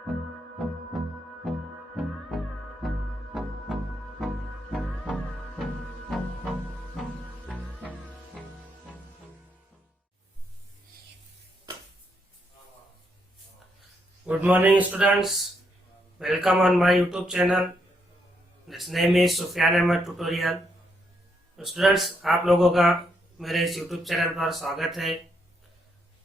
Good morning students, welcome on my YouTube channel. Its name is Sufyan Ahmed Tutorial. Students, आप लोगों का मेरे इस YouTube चैनल पर स्वागत है।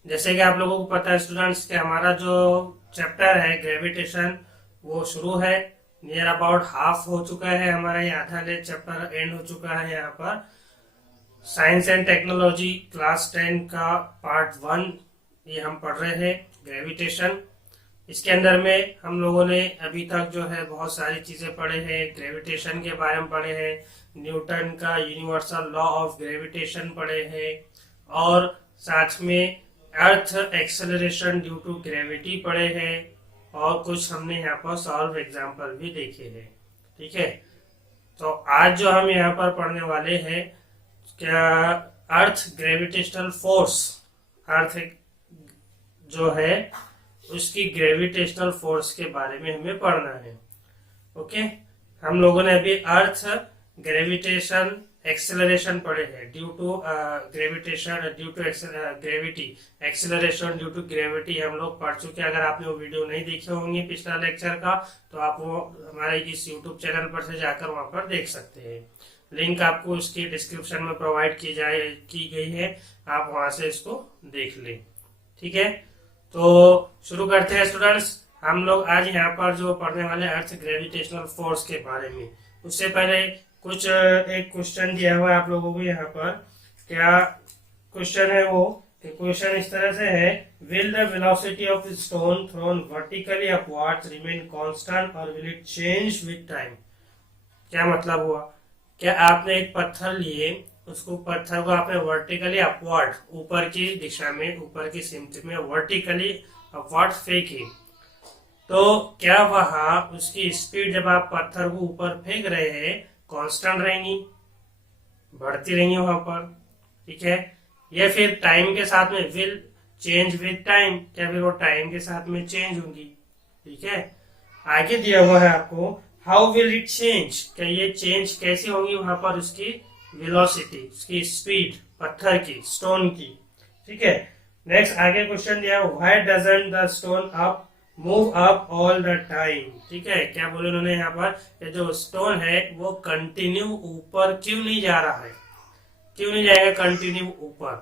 जैसे कि आप लोगों को पता है स्टूडेंट्स कि हमारा जो चैप्टर है ग्रेविटेशन वो शुरू है, नियर अबाउट हाफ हो चुका है, हमारा ये आधा चैप्टर एंड हो चुका है। यहाँ पर साइंस एंड टेक्नोलॉजी क्लास 10 का पार्ट 1 ये हम पढ़ रहे हैं ग्रेविटेशन। इसके अंदर में हम लोगों ने अभी तक जो है बहुत सारी चीजें पढ़े हैं, ग्रेविटेशन के बारे में पढ़े हैं, न्यूटन का यूनिवर्सल लॉ ऑफ ग्रेविटेशन पढ़े हैं और साथ में अर्थ एक्सेलरेशन ड्यू टू ग्रेविटी पढ़े हैं और कुछ हमने यहाँ पर सॉल्व एग्जाम्पल भी देखे हैं। ठीक है, तो आज जो हम यहाँ पर पढ़ने वाले हैं क्या अर्थ ग्रेविटेशनल फोर्स, अर्थ जो है उसकी ग्रेविटेशनल फोर्स के बारे में हमें पढ़ना है। ओके, हम लोगों ने अभी अर्थ ग्रेविटेशन एक्सेलरेशन पढ़े हैं, due to gravitation due to gravity, acceleration due to gravity हम लोग पढ़ चुके हैं। अगर आपने वो वीडियो नहीं देखे होंगे पिछला लेक्चर का तो आप वो हमारे इस यूट्यूब चैनल पर से जाकर वहां पर देख सकते हैं। लिंक आपको उसकी डिस्क्रिप्शन में प्रोवाइड की गई है, आप वहां से इसको देख लें। ठीक है, तो शुरू करते हैं स्टूडेंट्स। हम लोग आज यहाँ पर जो पढ़ने वाले अर्थ ग्रेविटेशनल फोर्स के बारे में, उससे पहले कुछ एक क्वेश्चन दिया हुआ है आप लोगों को यहाँ पर। क्या क्वेश्चन है वो, क्वेश्चन इस तरह से है, will the velocity of stone thrown vertically upwards remain constant और will it change with time. क्या मतलब हुआ, क्या आपने एक पत्थर लिए, उसको पत्थर को आपने वर्टिकली अपवर्ड ऊपर की दिशा में, ऊपर की सिमत में वर्टिकली अपवर्ड फेंकी, तो क्या वहां उसकी स्पीड जब आप पत्थर को ऊपर फेंक रहे हैं कांस्टेंट रहेंगी, बढ़ती रहेंगी वहां पर। ठीक है, या फिर टाइम के साथ में विल चेंज विद टाइम, क्या फिर वो टाइम के साथ में चेंज होंगी। ठीक है, आगे दिया हुआ है आपको, हाउ विल इट चेंज, क्या ये चेंज कैसे होंगी वहां पर उसकी वेलोसिटी, उसकी स्पीड पत्थर की, स्टोन की। ठीक है, नेक्स्ट आगे क्वेश्चन दिया, why doesn't the stone up move up all the time. ठीक है, क्या बोले उन्होंने यहाँ पर, ये जो स्टोन है वो कंटिन्यू ऊपर क्यों नहीं जा रहा है, क्यों नहीं जाएगा कंटिन्यू ऊपर।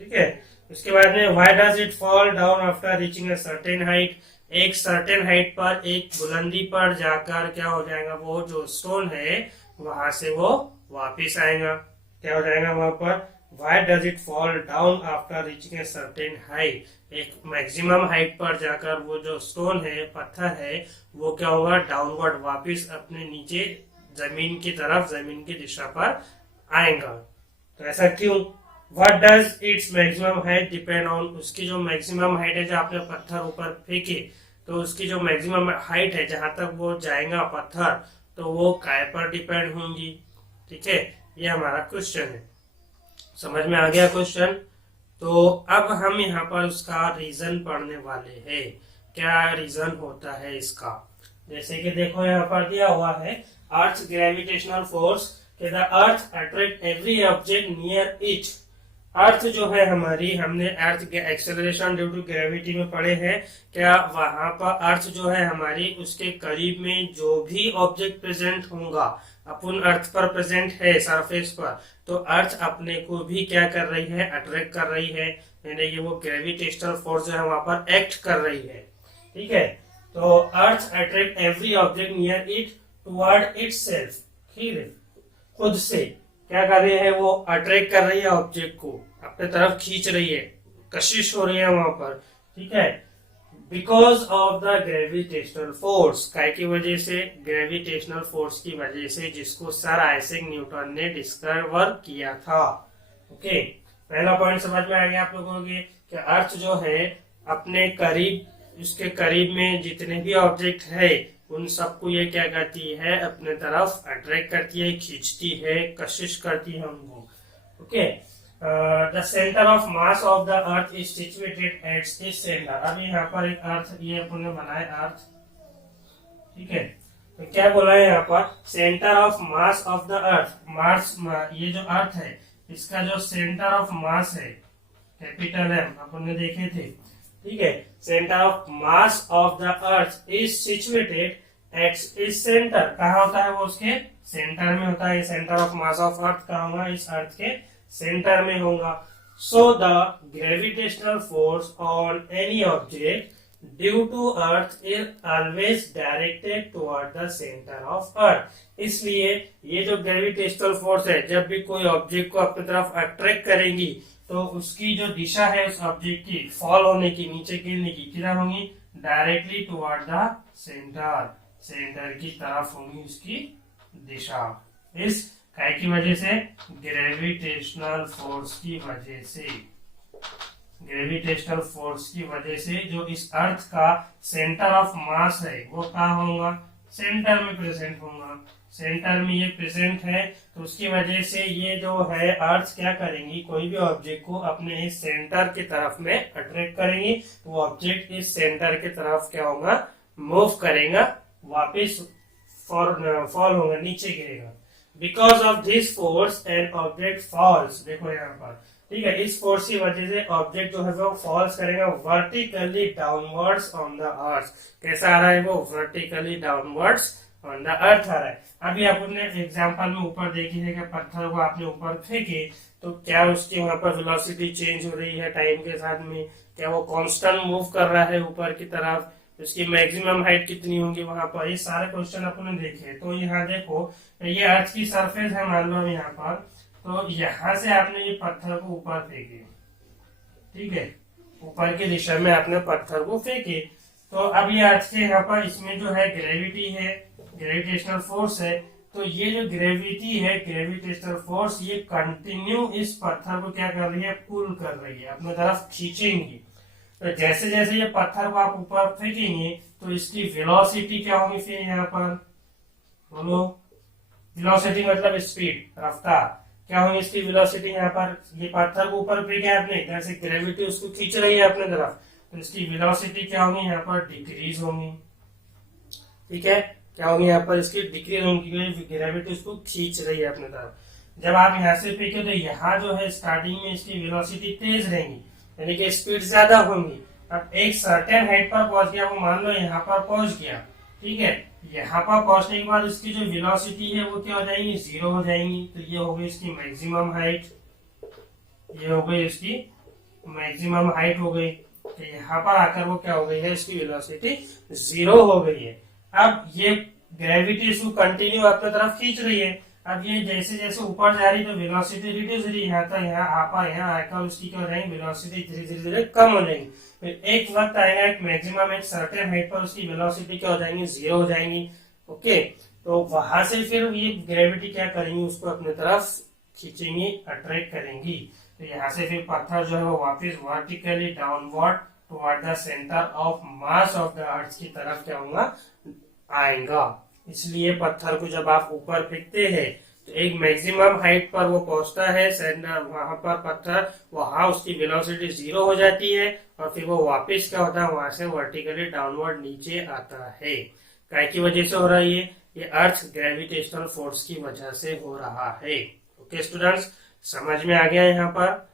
ठीक है, उसके बाद में why does it fall down after reaching a certain height, एक सर्टेन हाइट पर, एक बुलंदी पर जाकर क्या हो जाएगा, वो जो स्टोन है वहां से वो वापिस आएगा, क्या हो जाएगा वहां पर। Why does it fall down after reaching a certain height, एक मैक्सिमम हाइट पर जाकर वो जो स्टोन है, पत्थर है, वो क्या होगा, डाउनवर्ड वापिस अपने नीचे जमीन की तरफ, जमीन की दिशा पर आएगा। तो ऐसा क्यों, What does its maximum height depend on, उसकी जो मैक्सिमम हाइट है, जो आपने पत्थर ऊपर फेंके तो उसकी जो मैक्सिमम हाइट है जहां तक वो जाएगा पत्थर, तो वो काय पर डिपेंड होंगी। ठीक है, ये हमारा क्वेश्चन है, समझ में आ गया क्वेश्चन। तो अब हम यहाँ पर उसका रीजन पढ़ने वाले हैं, क्या रीजन होता है इसका। जैसे कि देखो यहाँ पर दिया हुआ है, earth gravitational force, the earth attract every object near it. Earth जो है हमारी, हमने अर्थ के एक्सेलरेशन ड्यू टू ग्रेविटी में पढ़े हैं, क्या वहां पर अर्थ जो है हमारी, उसके करीब में जो भी ऑब्जेक्ट प्रेजेंट होगा, अपन अर्थ पर प्रेजेंट है सरफेस पर, तो अर्थ अपने को भी क्या कर रही है, अट्रैक्ट कर रही है, यानी कि वो ग्रेविटेशनल फोर्स जो है वहां पर एक्ट कर रही है। ठीक है, तो अर्थ attract every object near it toward itself, खुद से क्या कर रही है, वो अट्रैक्ट कर रही है ऑब्जेक्ट को, अपने तरफ खींच रही है, कशिश हो रही है वहां पर। ठीक है, because of the gravitational force, काय की वजह से, ग्रेविटेशनल फोर्स की वजह से, जिसको सर आइजैक न्यूटन ने डिस्कवर किया था। ओके, पहला पॉइंट समझ में आ गया आप लोगों के कि अर्थ जो है अपने करीब, उसके करीब में जितने भी ऑब्जेक्ट है उन सबको ये क्या करती है, अपने तरफ अट्रैक्ट करती है, खींचती है, कशिश करती है उनको। Okay, the centre of mass of the earth is situated at this centre. अभी यहाँ पर एक अर्थ ये अपन ने बनाया अर्थ, ठीक है। तो क्या बोला है यहाँ पर, centre of mass of the earth, mass ये जो अर्थ है इसका जो सेंटर ऑफ मास है कैपिटल एम अपन ने देखे थे, ठीक है। Centre of mass of the earth is situated at इस सेंटर, कहाँ होता है वो, उसके सेंटर में होता है। Centre of mass of earth कहाँ होगा, इस अर्थ के सेंटर में होगा। So the gravitational force on any object due to earth is always directed toward the centre of earth. इसलिए ये जो ग्रेविटेशनल फोर्स है, जब भी कोई ऑब्जेक्ट को अपनी तरफ अट्रैक्ट करेंगी तो उसकी जो दिशा है उस ऑब्जेक्ट की फॉल होने की, नीचे गिरने की, किधर होंगी, directly toward the centre, centre की तरफ होंगी उसकी दिशा। इस काय की वजह से, ग्रेविटेशनल फोर्स की वजह से, ग्रेविटेशनल फोर्स की वजह से जो इस अर्थ का सेंटर ऑफ मास है वो कहाँ होगा, सेंटर में प्रेजेंट होगा। सेंटर में ये प्रेजेंट है तो उसकी वजह से ये जो है अर्थ क्या करेंगी, कोई भी ऑब्जेक्ट को अपने इस सेंटर की तरफ में अट्रैक्ट करेंगी, तो वो ऑब्जेक्ट इस सेंटर की तरफ क्या होगा, मूव करेगा, वापिस फॉल होगा, नीचे गिरेगा। Because of this force an object falls, देखो यहाँ पर, ठीक है। इस फोर्स की वजह से ऑब्जेक्ट जो है वो फॉल्स करेगा vertically downwards on the earth. कैसा आ रहा है वो, vertically downwards on the earth आ रहा है। अभी आपने एग्जांपल में ऊपर देखी है कि पत्थर को आपने ऊपर फेंके तो क्या उसकी वहां पर वेलोसिटी चेंज हो रही है टाइम के साथ में, क्या वो कांस्टेंट मूव कर रहा है ऊपर की तरफ, उसकी मैक्सिमम हाइट कितनी होगी वहां पर, ये सारे क्वेश्चन अपने देखे। तो यहाँ देखो ये अर्थ की सरफेस है मान लो यहाँ पर, तो यहाँ से आपने ये पत्थर को ऊपर फेंके, ठीक है, ऊपर की दिशा में आपने पत्थर को फेंके, तो अब ये अर्थ के यहाँ पर इसमें जो है ग्रेविटी है, ग्रेविटेशनल फोर्स है, तो ये जो ग्रेविटी है, ग्रेविटेशनल फोर्स, ये कंटिन्यू इस पत्थर को क्या कर रही है, पुल कर रही है, अपनी तरफ खींचेंगी। तो जैसे जैसे ये पत्थर को आप ऊपर फेंकेंगे तो इसकी वेलोसिटी क्या होगी, फिर यहाँ पर बोलो, वेलोसिटी मतलब स्पीड, रफ्तार, क्या होगी इसकी वेलोसिटी। यहाँ पर ये पत्थर को ऊपर फेंके आपने, जैसे ग्रेविटी उसको खींच रही है अपने तरफ, तो इसकी वेलोसिटी क्या होगी, यहाँ पर डिक्रीज होगी, ठीक है। क्या होगी यहाँ पर, इसकी डिक्रीज होगी क्योंकि ग्रेविटी उसको खींच रही है अपने तरफ। जब आप यहाँ से फेंके तो यहाँ जो है स्टार्टिंग में इसकी वेलोसिटी तेज रहेगी, यानी कि स्पीड ज्यादा होगी। अब एक सर्टेन हाइट पर पहुंच गया, वो मान लो यहाँ पर पहुंच गया, ठीक है। यहाँ पर पहुंचने के बाद इसकी जो वेलोसिटी है वो क्या हो जाएगी, जीरो हो जाएंगी। तो ये हो गई इसकी मैक्सिमम हाइट, ये हो गई इसकी मैक्सिमम हाइट हो गई। तो यहाँ पर आकर वो क्या हो गई है, इसकी वेलोसिटी जीरो हो गई है। अब ये ग्रेविटी इसको कंटिन्यू अपनी तरफ खींच रही है। अब ये जैसे जैसे ऊपर जा रही है तो वेलोसिटी रिड्यूस हो रही है, यहाँ तक यहाँ आकर उसकी क्या हो जाएगी, वेलोसिटी धीरे धीरे धीरे कम हो जाएगी। फिर एक वक्त आएगा एक मैक्सिमम एक सर्टेन हाइट पर उसकी वेलोसिटी क्या हो जाएंगी, जीरो हो जाएंगी। ओके, तो वहां से फिर ये ग्रेविटी क्या करेंगी, उसको अपनी तरफ खींचेंगी, अट्रैक्ट करेंगी। तो यहाँ से फिर पत्थर जो है वो वापिस vertically downward toward the centre of mass of the अर्थ की तरफ क्या होगा, आएगा। इसलिए पत्थर को जब आप ऊपर फेंकते हैं तो एक मैक्सिमम हाइट पर वो पहुंचता है, सेंटर वहां पर पत्थर, वहां उसकी वेलोसिटी जीरो हो जाती है और फिर वो वापस क्या होता है, वहां से वर्टिकली डाउनवर्ड नीचे आता है। काय की वजह से हो रहा है ये अर्थ ग्रेविटेशनल फोर्स की वजह से हो रहा है। ओके स्टूडेंट्स, समझ में आ गया यहाँ पर,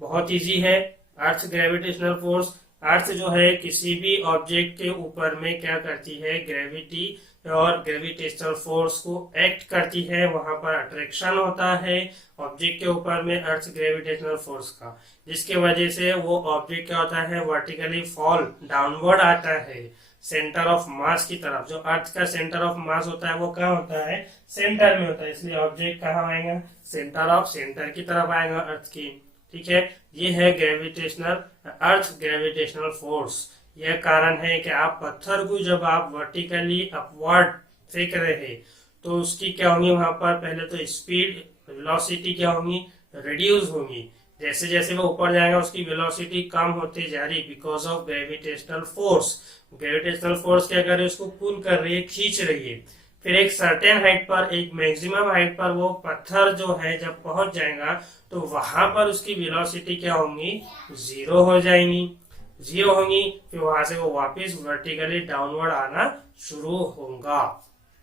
बहुत इजी है। अर्थ ग्रेविटेशनल फोर्स, अर्थ जो है किसी भी ऑब्जेक्ट के ऊपर में क्या करती है, ग्रेविटी और ग्रेविटेशनल फोर्स को एक्ट करती है, वहां पर अट्रैक्शन होता है ऑब्जेक्ट के ऊपर में अर्थ ग्रेविटेशनल फोर्स का, जिसके वजह से वो ऑब्जेक्ट क्या होता है, वर्टिकली फॉल डाउनवर्ड आता है सेंटर ऑफ मास की तरफ। जो अर्थ का सेंटर ऑफ मास होता है वो कहाँ होता है, सेंटर में होता है, इसलिए ऑब्जेक्ट कहाँ आएगा, सेंटर की तरफ आएगा अर्थ की। ठीक है, ये है ग्रेविटेशनल अर्थ ग्रेविटेशनल फोर्स। यह कारण है कि आप पत्थर को जब आप वर्टिकली अपवर्ड फेंक रहे हैं तो उसकी क्या होगी, वहां पर पहले तो स्पीड वेलोसिटी क्या होगी, रिड्यूस होगी। जैसे जैसे वो ऊपर जाएगा उसकी वेलोसिटी कम होती जा रही, because of gravitational force. Gravitational force क्या कर रही है, उसको पुल कर रही है, खींच रही है। फिर एक सर्टेन हाइट पर, एक मैक्सिमम हाइट पर वो पत्थर जो है जब पहुंच जाएगा तो वहां पर उसकी वेलोसिटी क्या होंगी, जीरो हो जाएंगी। जीरो होंगी, फिर वहां से वो वापस वर्टिकली डाउनवर्ड आना शुरू होगा।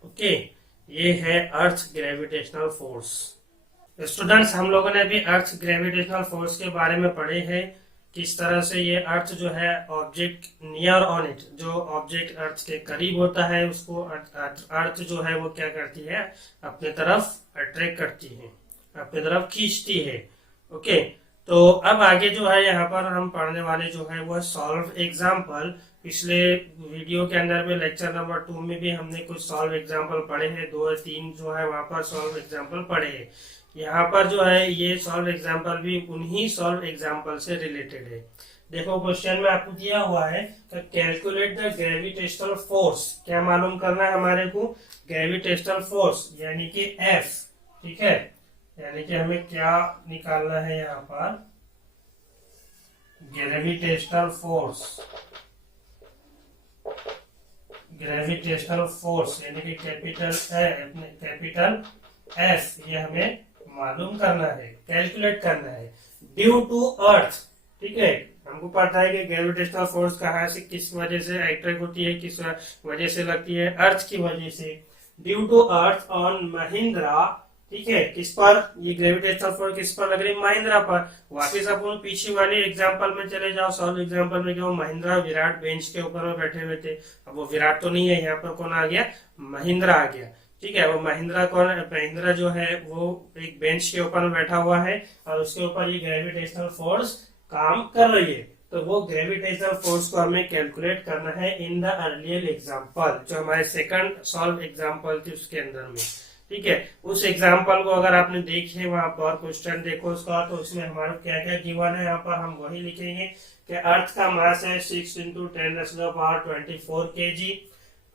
ओके, ये है अर्थ ग्रेविटेशनल फोर्स। स्टूडेंट्स, हम लोगों ने अभी अर्थ ग्रेविटेशनल फोर्स के बारे में पढ़े हैं, किस तरह से ये अर्थ जो है ऑब्जेक्ट नियर ऑन इट, जो ऑब्जेक्ट अर्थ के करीब होता है उसको अर्थ जो है वो क्या करती है, अपने तरफ अट्रैक्ट करती है, अपने तरफ खींचती है। ओके, तो अब आगे जो है यहाँ पर हम पढ़ने वाले जो है वो सॉल्व एग्जाम्पल। पिछले वीडियो के अंदर में लेक्चर नंबर 2 में भी हमने कुछ सॉल्व एग्जाम्पल पढ़े हैं, 2 और 3 जो है वहां पर सॉल्व एग्जाम्पल पढ़े हैं। यहाँ पर जो है ये सॉल्व एग्जाम्पल भी उन्हीं सॉल्व एग्जाम्पल से रिलेटेड है। देखो क्वेश्चन में आपको दिया हुआ है कि कैलकुलेट द ग्रेविटेशनल फोर्स। क्या मालूम करना है हमारे को, ग्रेविटेशनल फोर्स यानी कि एफ। ठीक है, यानी कि हमें क्या निकालना है यहाँ पर, ग्रेविटेशनल फोर्स। ग्रेविटेशनल फोर्स यानी कि कैपिटल एफ, ये हमें मालूम करना है, कैलकुलेट करना है। ड्यू टू अर्थ, ठीक है, हमको पता है कि ग्रेविटेशनल फोर्स कहाँ से किस वजह से अट्रैक्ट होती है, किस वजह से लगती है, अर्थ की वजह से। Due to earth on Mahindra, ठीक है, किस पर ये ग्रेविटेशनल फोर्स किस पर लग रही है, महिंद्रा पर। वापिस अपन पीछे वाले एग्जांपल में चले जाओ, सॉल्व एग्जांपल में, क्या महिंद्रा विराट बेंच के ऊपर में बैठे हुए थे। अब वो विराट तो नहीं है, यहाँ पर कौन आ गया, महिंद्रा आ गया। ठीक है, वो महिंद्रा जो है वो एक बेंच के ऊपर में बैठा हुआ है और उसके ऊपर ये ग्रेविटेशनल फोर्स काम कर रही है। तो वो ग्रेविटेशनल फोर्स को हमें कैलकुलेट करना है इन द अर्लियर एग्जांपल, जो हमारे सेकंड सॉल्व एग्जांपल थी उसके अंदर में। ठीक है, उस एग्जांपल को अगर आपने देखे वहां पर क्वेश्चन देखो उसका, तो उसमें हमारा क्या क्या गिवन है, यहाँ पर हम वही लिखेंगे कि अर्थ का मास है 6 × 10⁻24 kg।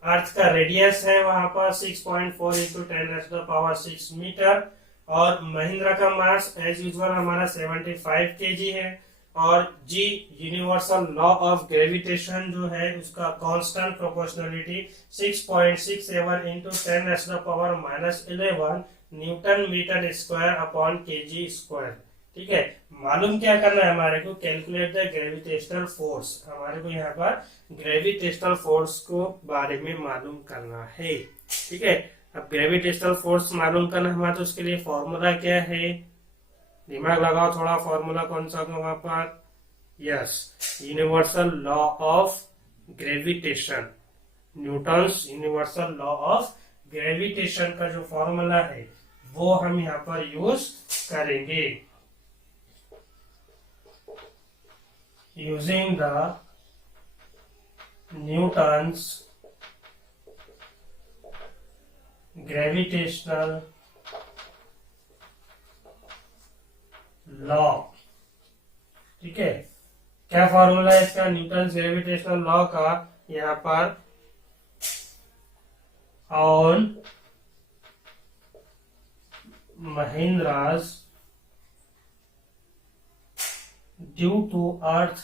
अर्थ का रेडियस है वहां पर 6.4 × 10⁻6 मीटर। और महिंद्रा का मास एज यूजुअल हमारा 75 kg है। और G universal law of gravitation जो है उसका constant proportionality 6.67 × 10⁻11 newton metre square upon kg square. ठीक है, मालूम क्या करना है हमारे को, कैलकुलेट द ग्रेविटेशनल फोर्स। हमारे को यहाँ पर ग्रेविटेशनल फोर्स को बारे में मालूम करना है। ठीक है, अब ग्रेविटेशनल फोर्स मालूम करना हमारा, तो उसके लिए फॉर्मूला क्या है, दिमाग लगाओ थोड़ा, फॉर्मूला कौन सा होगा वहां पर, yes, universal law of gravitation, Newton's universal law of gravitation का जो फॉर्मूला है वो हम यहाँ पर यूज करेंगे। Using the Newton's gravitational law. ठीक है, क्या फॉर्मूला है इसका, न्यूटन ग्रेविटेशनल लॉ का, यहाँ पर on Mahindra's due to earth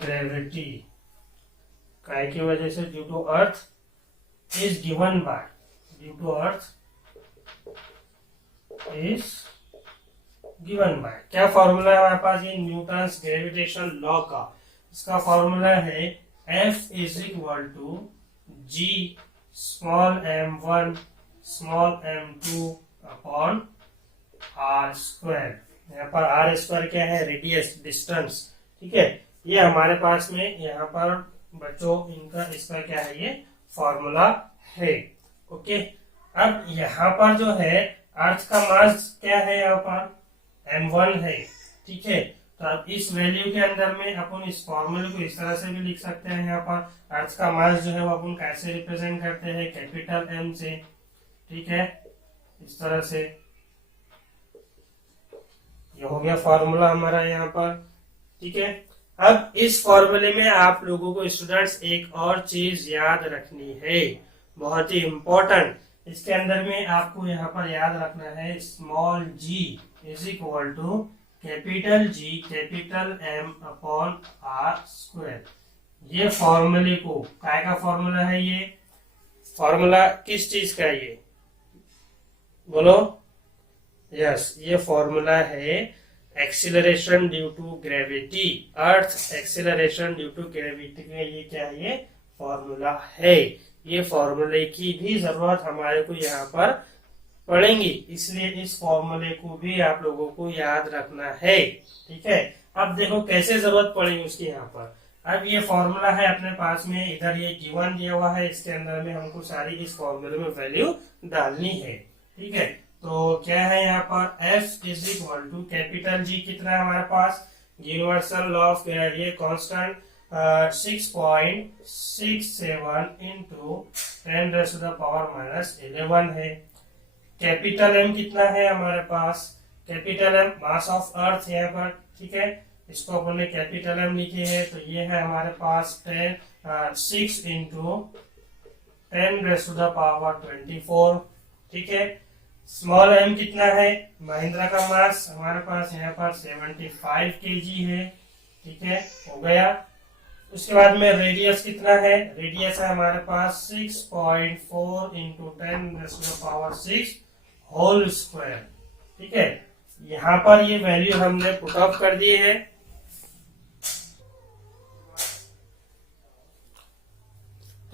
gravity, काय की वजह से, due to earth is given by, due to earth is given by, क्या फॉर्मूला है हमारे पास, ये न्यूटन्स ग्रेविटेशन लॉ का, इसका फॉर्मूला है F = G small m1 small m2 upon r²। यहाँ पर r² क्या है, रेडियस, डिस्टेंस। ठीक है, ये हमारे पास में यहाँ पर बच्चों इनका इसका क्या है, ये फॉर्मूला है। ओके, अब यहाँ पर जो है अर्थ का मास क्या है, यहाँ पर m1 है। ठीक है, तो अब इस वैल्यू के अंदर में अपन इस फॉर्मूले को इस तरह से भी लिख सकते हैं। यहाँ पर अर्थ का मास जो है वो अपन कैसे रिप्रेजेंट करते हैं, कैपिटल M से। ठीक है, इस तरह से ये हो गया फॉर्मूला हमारा यहाँ पर। ठीक है, अब इस फॉर्मूले में आप लोगों को स्टूडेंट्स एक और चीज याद रखनी है, बहुत ही इंपॉर्टेंट। इसके अंदर में आपको यहाँ पर याद रखना है small g = capital G capital M upon R square. ये फॉर्मूले को काय का फॉर्मूला है, ये फॉर्मूला किस चीज का है ये बोलो। यस, ये फॉर्मूला है acceleration due to gravity, earth acceleration due to gravity का ये क्या है, ये फॉर्मूला है। ये फॉर्मूले की भी जरूरत हमारे को यहाँ पर पड़ेंगी, इसलिए इस फॉर्मूले को भी आप लोगों को याद रखना है। ठीक है, अब देखो कैसे जरूरत पड़ेगी उसकी यहाँ पर। अब ये फॉर्मूला है अपने पास में, इधर ये गिवन दिया हुआ है, इसके अंदर में हमको सारी इस फॉर्मूले में वैल्यू डालनी है। ठीक है, तो क्या है यहाँ पर F is equal to capital G कितना है हमारे पास, यूनिवर्सल लॉ ऑफ ये कांस्टेंट 6.67 इंटू 10⁻⁻11 है। कैपिटल M कितना है हमारे पास, capital M mass of earth यहाँ पर। ठीक है, इसको अपन ने कैपिटल M लिखे है, तो ये है हमारे पास 6 इंटू 10⁻24। ठीक है, स्मॉल m कितना है, महिंद्रा का मास हमारे पास यहाँ पर 75 kg है। ठीक है, हो गया। उसके बाद में रेडियस कितना है, रेडियस है हमारे पास 6.4 इंटू 10⁻6 होल स्क्वायर। ठीक है, यहाँ पर ये वैल्यू हमने पुट ऑफ कर दी है।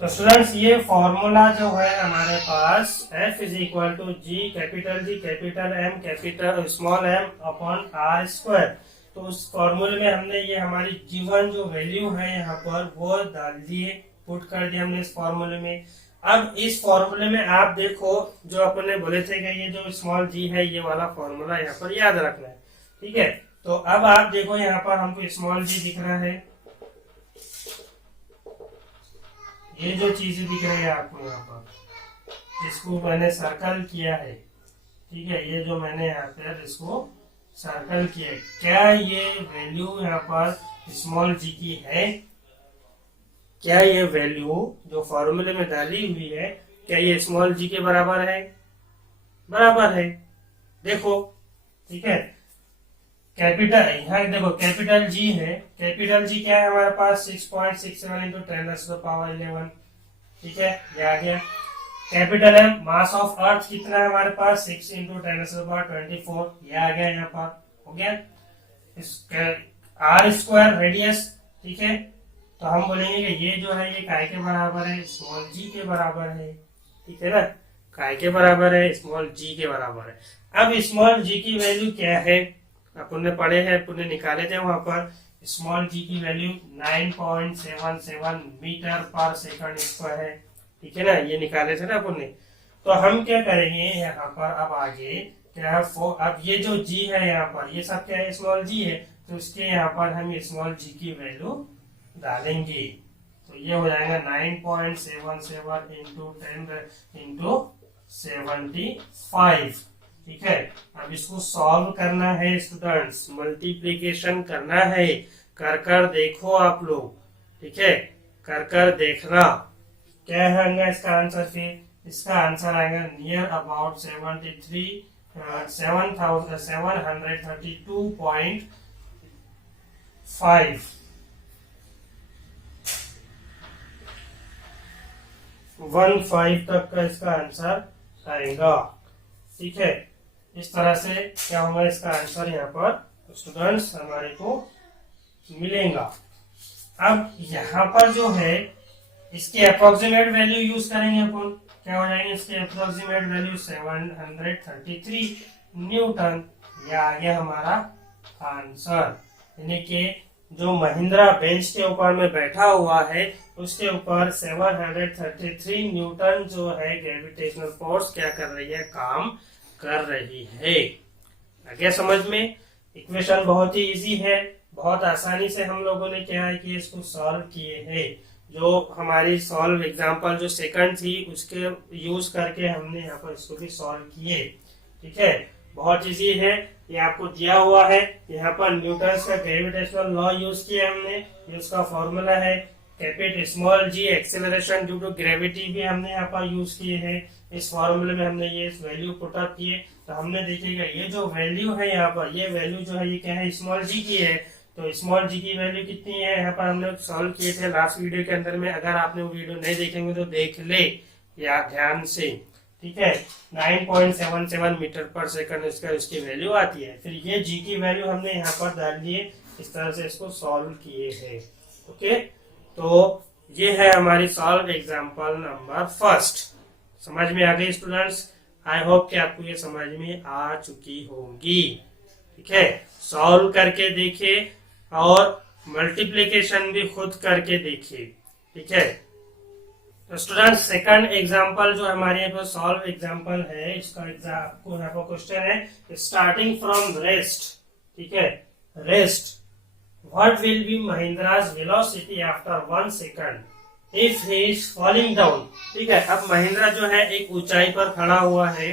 तो स्टूडेंट्स ये फॉर्मूला जो है हमारे पास F is equal to G capital M capital small m upon R square. तो उस फॉर्मूले में हमने ये हमारी गिवन जो वैल्यू है यहाँ पर वो डाल दिए, पुट कर दिया हमने इस फॉर्मूले में। अब इस फॉर्मूले में आप देखो जो अपन ने बोले थे कि ये जो स्मॉल g है ये वाला फॉर्मूला यहाँ पर याद रखना है। ठीक है, तो अब आप देखो यहाँ पर हमको स्मॉल g दिख रहा है, ये जो चीजें दिख रही है आपको यहाँ पर, इसको मैंने सर्कल किया है। ठीक है, ये जो मैंने यहाँ पर इसको सर्कल किया है, क्या ये वैल्यू यहाँ पर स्मॉल g की है, क्या ये वैल्यू जो फॉर्मूले में डाली हुई है क्या ये स्मॉल g के बराबर है, बराबर है। देखो, ठीक है, कैपिटल यहाँ देखो कैपिटल G है, कैपिटल G क्या है हमारे पास 6.67 इंटू 10⁻11। ठीक है, ये आ गया। कैपिटल M मास ऑफ अर्थ कितना है हमारे पास 6 इंटू 10⁻24, ये आ गया यहाँ पर, हो गया। R square radius. ठीक है, तो हम बोलेंगे कि ये जो है ये काय के बराबर है, स्मॉल g के बराबर है। ठीक है ना, काय के बराबर है, स्मॉल g के बराबर है। अब स्मॉल g की वैल्यू क्या है अपन ने पढ़े हैं, अपन ने निकाले थे वहां पर। स्मॉल g की वैल्यू 9.77 मीटर पर सेकंड स्क्वायर है। ठीक है ना, ये निकाले थे ना अपन ने। तो हम क्या करेंगे यहाँ पर अब आगे क्या है, अब ये जो g है यहाँ पर ये सब क्या है, स्मॉल g है, तो उसके यहाँ पर हम स्मॉल g की वैल्यू डालेंगे। तो ये हो जाएगा 9.77 इंटू 10 इंटू 75। ठीक है, अब इसको सॉल्व करना है स्टूडेंट्स, मल्टीप्लिकेशन करना है, कर कर देखो आप लोग। ठीक है, कर कर देखना क्या है इसका आंसर। फिर इसका आंसर आएगा नियर अबाउट 732.15 तक का इसका आंसर आएगा। ठीक है, इस तरह से क्या होगा इसका आंसर यहाँ पर स्टूडेंट्स हमारे को मिलेगा। अब यहाँ पर जो है इसकी अप्रोक्सीमेट वैल्यू यूज करेंगे अपन, क्या हो जाएंगे इसकी अप्रोक्सीमेट वैल्यू 733 न्यूटन। यह आ गया हमारा आंसर, यानी कि जो महिंद्रा बेंच के ऊपर में बैठा हुआ है उसके ऊपर 733 न्यूटन जो है ग्रेविटेशनल फोर्स क्या कर रही है, काम कर रही है। आ गया समझ में। इक्वेशन बहुत ही इजी है, बहुत आसानी से हम लोगों ने क्या है कि इसको सॉल्व किए हैं। जो हमारी सॉल्व एग्जांपल जो सेकंड थी उसके यूज करके हमने यहाँ पर इसको भी सॉल्व किए। ठीक है, बहुत इजी है, ये आपको दिया हुआ है। यहाँ पर न्यूटन का ग्रेविटेशनल लॉ यूज किया हमने, ये उसका फॉर्मूला है। Capital small g acceleration due to gravity भी हमने यहाँ पर यूज किए हैं। इस फॉर्मूले में हमने ये वैल्यू पुट अप किए। तो हमने देखिएगा ये जो वैल्यू है यहाँ पर, ये वैल्यू जो है ये क्या है, स्मॉल जी की है। तो स्मॉल जी की वैल्यू कितनी है, यहाँ पर हम लोग सॉल्व किए थे लास्ट वीडियो के अंदर में। अगर आपने वो वीडियो नहीं देखेंगे तो देख ले या ध्यान से, ठीक है। 9.77 मीटर पर सेकंड इसका इसकी वैल्यू आती है। फिर ये जी की वैल्यू हमने यहाँ पर डाल दिए, इस तरह से इसको सॉल्व किए हैं। ओके, तो ये है हमारी सॉल्व एग्जाम्पल नंबर फर्स्ट। समझ में आ गई स्टूडेंट्स? आई होप कि आपको ये समझ में आ चुकी होगी। ठीक है, सॉल्व करके देखिए और मल्टीप्लिकेशन भी खुद करके देखिए। ठीक है, तो स्टूडेंट्स सेकंड एग्जांपल जो हमारे यहाँ पर सॉल्व एग्जांपल है, इसका आपको यहाँ पर क्वेश्चन है स्टार्टिंग फ्रॉम रेस्ट। ठीक है, rest what will be Mahindra's velocity after 1 second if he is falling down. ठीक है, अब महिंद्रा जो है एक ऊंचाई पर खड़ा हुआ है।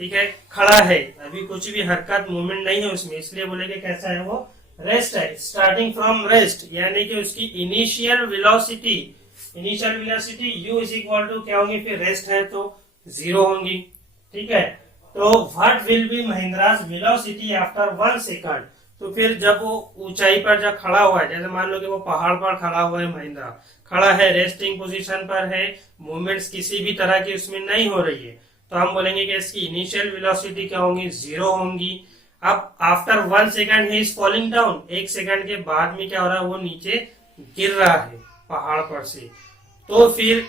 ठीक है, खड़ा है, अभी कुछ भी हरकत मूवमेंट नहीं है उसमें, इसलिए बोलेंगे कैसा है वो, रेस्ट है। स्टार्टिंग फ्रॉम रेस्ट यानी कि उसकी initial velocity u is equal to क्या होंगी, फिर रेस्ट है तो 0 होंगी। ठीक है, तो what will be Mahindra's velocity after 1 second. तो फिर जब वो ऊंचाई पर जब खड़ा हुआ है, जैसे मान लो कि वो पहाड़ पर खड़ा हुआ है, महिंद्रा खड़ा है, रेस्टिंग पोजीशन पर है, मूवमेंट्स किसी भी तरह की उसमें नहीं हो रही है, तो हम बोलेंगे कि इसकी इनिशियल वेलोसिटी क्या होंगी, 0 होंगी। अब after 1 second he is falling down, 1 second के बाद में क्या हो रहा है, वो नीचे गिर रहा है पहाड़ पर से। तो फिर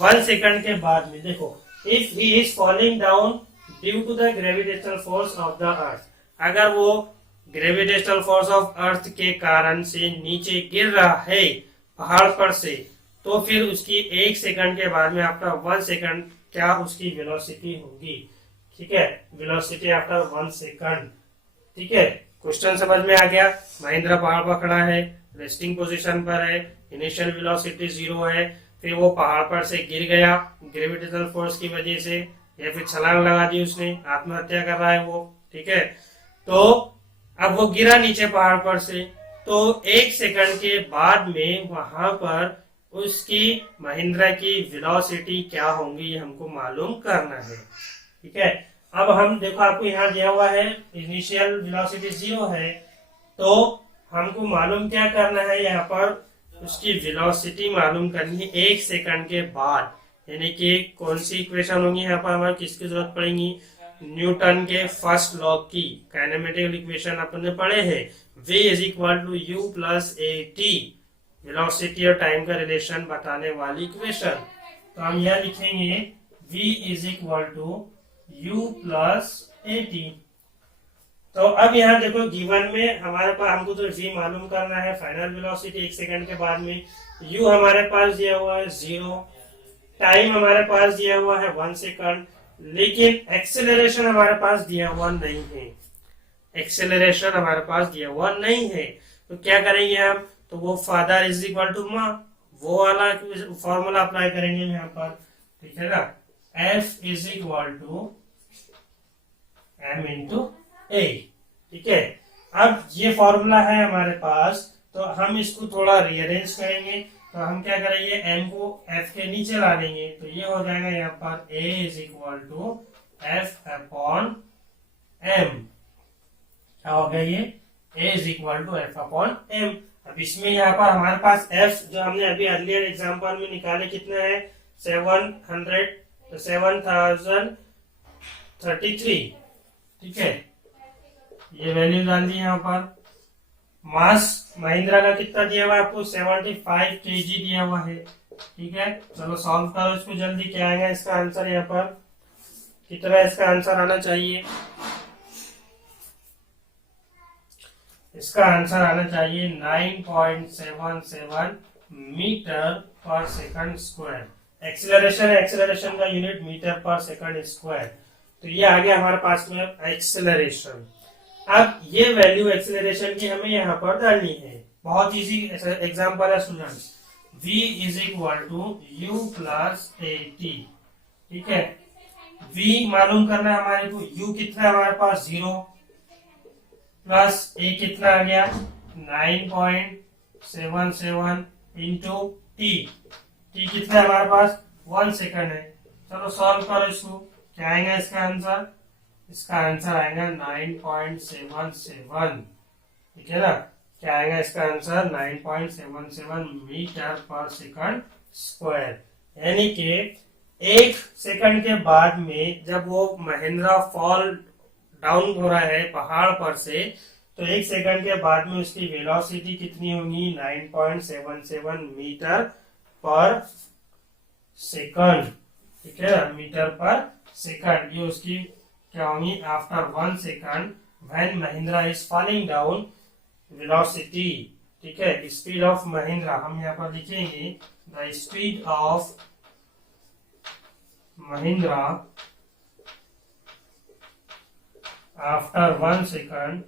1 सेकंड के बाद में देखो, if he is falling down due to the gravitational force of the earth, अगर वो ग्रेविटेशनल फोर्स ऑफ अर्थ के कारण से नीचे गिर रहा है पहाड़ पर से, तो फिर उसकी 1 सेकंड के बाद में आफ्टर 1 सेकंड क्या उसकी वेलोसिटी होगी। ठीक है, वेलोसिटी आफ्टर 1 सेकंड। ठीक है, क्वेश्चन समझ में आ गया। महिंद्रा पहाड़ पर खड़ा है, रेस्टिंग पोजीशन पर है, इनिशियल वेलोसिटी 0 है, फिर वो पहाड़ पर से गिर गया ग्रेविटेशनल फोर्स की वजह से, या फिर छलांग लगा दी उसने, आत्महत्या कर रहा है वो। ठीक है, तो अब वो गिरा नीचे पहाड़ पर से, तो 1 सेकंड के बाद में वहां पर उसकी महिंद्रा की वेलोसिटी क्या होंगी, ये हमको मालूम करना है। ठीक है, अब हम देखो आपको यहाँ दिया हुआ है इनिशियल वेलोसिटी 0 है, तो हमको मालूम क्या करना है, यहाँ पर उसकी वेलोसिटी मालूम करनी है 1 सेकंड के बाद। यानी कि कौन सी इक्वेशन होगी यहाँ पर हमारे, किसकी जरूरत पड़ेगी, न्यूटन के फर्स्ट लॉ की काइनेमेटिक इक्वेशन अपन ने पढ़े हैं, v is equal to u plus a t, velocity और टाइम का रिलेशन बताने वाली इक्वेशन। तो हम यह लिखेंगे v is equal to u plus a t. तो अब यहाँ देखो गिवन में हमारे पास, हमको तो v मालूम करना है, फाइनल वेलोसिटी 1 सेकंड के बाद में, u हमारे पास दिया हुआ है 0, टाइम हमारे पास दिया हुआ है 1 सेकंड, लेकिन एक्सेलरेशन हमारे पास दिया हुआ नहीं है। एक्सेलरेशन हमारे पास दिया हुआ नहीं है, तो क्या करेंगे हम, तो वो फादर इज इक्वल टू माँ, वो वाला फॉर्मूला अप्लाई करेंगे यहाँ पर। ठीक है ना, F is equal to m into a. ठीक है, अब ये फॉर्मूला है हमारे पास, तो हम इसको थोड़ा रीअरेंज करेंगे। तो हम क्या करेंगे, m को f के नीचे ला देंगे, तो ये हो जाएगा यहाँ पर a is equal to f upon m। क्या हो गया ये, a is equal to f upon m। अब इसमें यहाँ पर हमारे पास f जो हमने अभी अर्लियर एग्जांपल में निकाले कितना है, 7033। ठीक है, ये वैल्यू डाल दी यहाँ पर। मास महिंद्रा का कितना दिया हुआ है आपको, 75 kg दिया हुआ है। ठीक है, चलो सॉल्व करो इसको जल्दी, क्या आएगा इसका आंसर, यहाँ पर कितना इसका आंसर आना चाहिए, इसका आंसर आना चाहिए 9.77 मीटर पर सेकंड स्क्वायर। एक्सेलरेशन का यूनिट मीटर पर सेकंड स्क्वायर, तो ये आ गया हमारे पास में एक्सेलरेशन। अब ये वैल्यू एक्सेलरेशन की हमें यहाँ पर डालनी है, बहुत इजी एग्जांपल है students. v is equal to u plus a t. ठीक है, v मालूम करना है हमारे को, u कितना है हमारे पास 0, प्लस a कितना आ गया 9.77 इंटू टी, टी कितना है हमारे पास 1 सेकंड है। चलो सॉल्व करो इसको, क्या आएगा इसका आंसर, इसका आंसर आएगा 9.77। ठीक है ना, क्या आएगा इसका आंसर 9.77 मीटर पर सेकंड स्क्वायर। यानी कि 1 सेकंड के बाद में जब वो महिंद्रा फॉल डाउन हो रहा है पहाड़ पर से, तो 1 सेकंड के बाद में उसकी वेलोसिटी कितनी होगी 9.77 मीटर पर सेकंड। ठीक है, मीटर पर सेकंड, ये उसकी क्या होगी after 1 second when Mahindra is falling down velocity. ठीक है, स्पीड ऑफ महिंद्रा हम यहाँ पर लिखेंगे the speed of Mahindra after 1 second